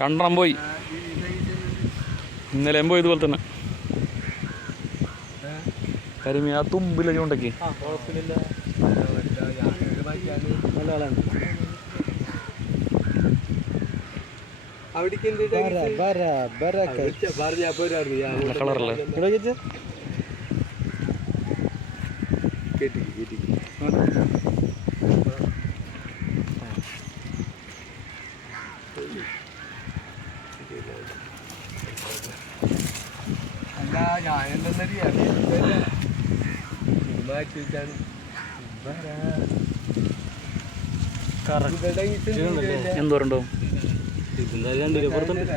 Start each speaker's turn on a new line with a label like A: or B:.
A: രണ്ടെണ്ണം പോയി. ഇന്നലെയും പോയി ഇതുപോലെ തന്നെ. കരിമീൻ ആ തുമ്പിലൊക്കെ
B: ഉണ്ടാക്കി. കളറല്ലേ നല്ല
C: ഞാൻ വെച്ചാണ്
A: എന്തോരുണ്ടോ
B: പുറത്തുണ്ട്